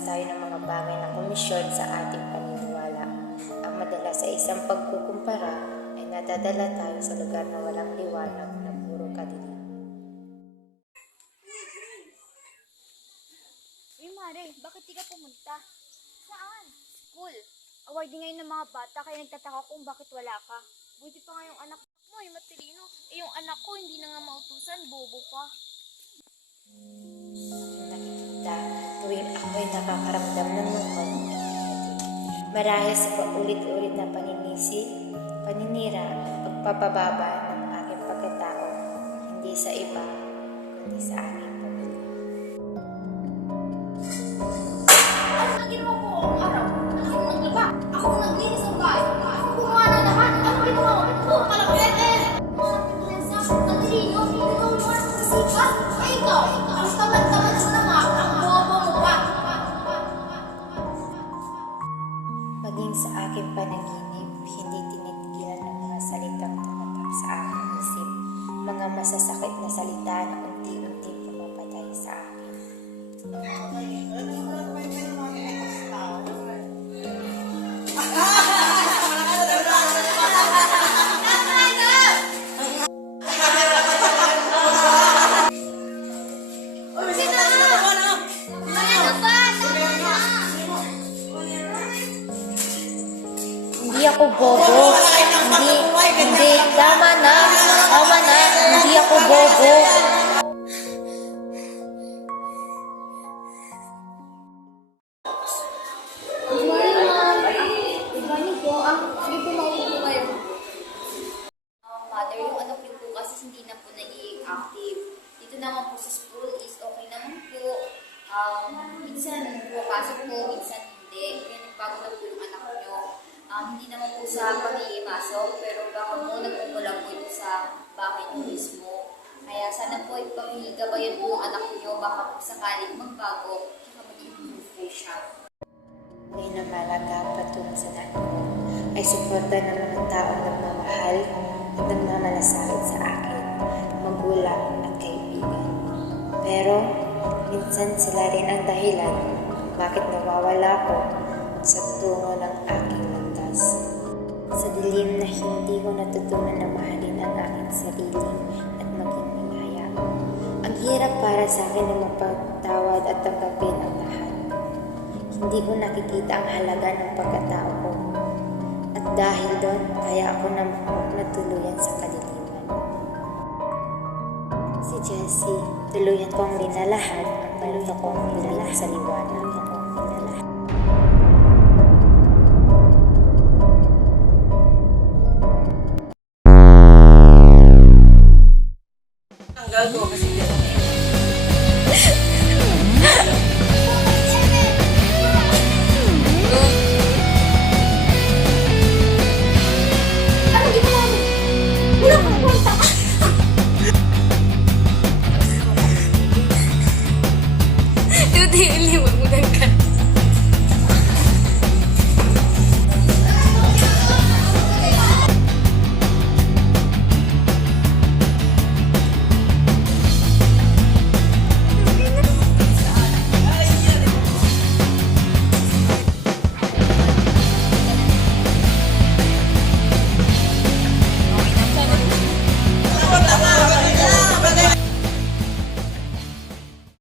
nakakaranas tayo ng mga bagay na komisyon sa ating paniniwala. Ang madalas sa isang pagkukumpara ay nadadala tayo sa lugar na walang liwanag na puro kadilim. Uy, Mare, bakit di ka pumunta? Saan? School. Awarding ngayon ng mga bata kaya nagtataka kung bakit wala ka. Buti pa nga yung anak mo ay matalino. Yung anak ko hindi na nga mautusan, bobo pa. Nakikita tuwing ako'y nakakaramdam ng lungkot. Marahil sa paulit-ulit na paninisi, paninira, pagpapababa ng aking pagkatao, hindi sa iba, kundi sa aking pamilya. Ano na ginawa ko ang araw? Ako ang naglaba. Ako ang naglinis ng bahay. Ako gumawa ng lahat. Ano ginawa ko? Ito, kalakit eh! Mga pinasa, matalino, ikaw naman ang sisipas. Ay, ikaw! Ang tamad-tamad sa naman, ang bobo mo pa. Maging sa aking panaginip, hindi tinitigilan ng mga salitang tumatak sa aking isip, mga masasakit na salita na unti-unti pumapatay sa akin. Hindi ako bobo. Hindi. Tama na. Hindi ako bobo. Good morning, ma'am. Good morning po. Sige po, maupo po kayo. Mother, yung anak niyo po kasi hindi na po naging active. Dito naman po sa school is okay naman po. Minsan pumapasok po, minsan hindi. Kaya nagbago na po yung anak niyo. Hindi naman po sa pag-iipasok, pero baka po nagkukulang po ito sa bahay niyo mismo. Kaya sana po ipag-igabayan po yung anak niyo, baka po sakaling magbago, kaya mag-improve po siya. Ngayon na malaga patungo sa nanay ko ay suporta ng mga taong nagmamahal at nagmamalasakit sa akin, magulang at kaibigan. Pero minsan sila rin ang dahilan kung bakit nawawala ko sa tungo ng aking landas. Sa dilim na hindi ko natutunan na mahalin ang aking sarili at maging malaya. Ang hirap para sa akin na magpatawad at tanggapin ang lahat. Hindi ko nakikita ang halaga ng pagkatao ko. At dahil doon, kaya ako na tuluyan sa kadiliman. Si Jessie, tuluyan kong linalahan ang paluto kong nilalahat sa liwanag.